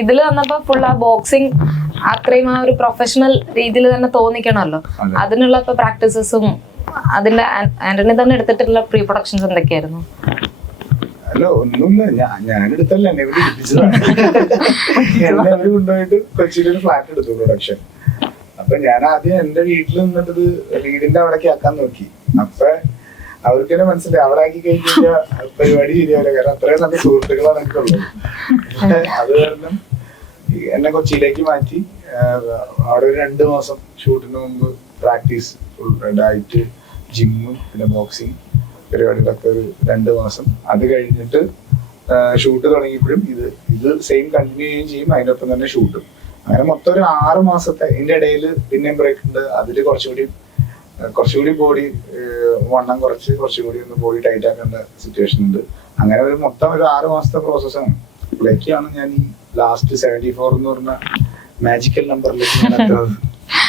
ഇതിൽ വന്നപ്പോ ഫുൾ ആ ബോക്സിങ് അത്രയും ആ ഒരു പ്രൊഫഷണൽ രീതിയിൽ തന്നെ തോന്നിക്കണമല്ലോ. അതിനുള്ള ഇപ്പൊ പ്രാക്ടീസസും അതിന്റെ ആന്റണി തന്നെ എടുത്തിട്ടുള്ള പ്രീ പ്രൊഡക്ഷൻസ് എന്തൊക്കെയായിരുന്നു? അല്ല ഒന്നുമില്ല, ഞാൻ എടുത്തല്ല, എന്നെ ഇവിടെ ഇടിപ്പിച്ചതാണ്. എന്നെ അവര് കൊണ്ടുപോയിട്ട് കൊച്ചിയിലൊരു ഫ്ലാറ്റ് എടുത്തു പ്രൊഡക്ഷൻ. അപ്പൊ ഞാൻ ആദ്യം എന്റെ വീട്ടിൽ നിന്നിട്ടത് വീടിന്റെ അവിടേക്ക് ആക്കാൻ നോക്കി. അപ്പൊ അവർക്ക് തന്നെ മനസ്സിലായി അവിടെ ആക്കി കഴിഞ്ഞാൽ പരിപാടി ശരിയാവില്ല, കാരണം അത്രയും നല്ല സുഹൃത്തുക്കളാണ് എനിക്കുള്ളത്. അത് കാരണം എന്നെ കൊച്ചിയിലേക്ക് മാറ്റി. അവിടെ ഒരു 2 മാസം ഷൂട്ടിന് മുമ്പ് പ്രാക്ടീസ്, ഫുൾ ഡയറ്റ്, ജിമ്മും പിന്നെ ബോക്സിങ് പരിപാടികളൊക്കെ ഒരു 2 മാസം. അത് കഴിഞ്ഞിട്ട് ഷൂട്ട് തുടങ്ങിയപ്പോഴും ഇത് സെയിം കണ്ടിന്യൂ ചെയ്യുകയും ചെയ്യും, അതിനൊപ്പം തന്നെ ഷൂട്ടും. അങ്ങനെ മൊത്തം ഒരു 6 മാസത്തെ. ഇതിന്റെ ഇടയിൽ പിന്നെയും ബ്രേക്ക് ഉണ്ട്. അതില് കുറച്ചുകൂടി ബോഡി വണ്ണം കുറച്ചുകൂടി ഒന്ന് ബോഡി ടൈറ്റ് ആക്കേണ്ട സിറ്റുവേഷൻ ഉണ്ട്. അങ്ങനെ ഒരു മൊത്തം ഒരു 6 മാസത്തെ പ്രോസസ്സാണ്. ഇവിടേക്കാണ് ഞാൻ ഈ ലാസ്റ്റ് 74 എന്ന് പറഞ്ഞ മാജിക്കൽ നമ്പറിലേക്ക്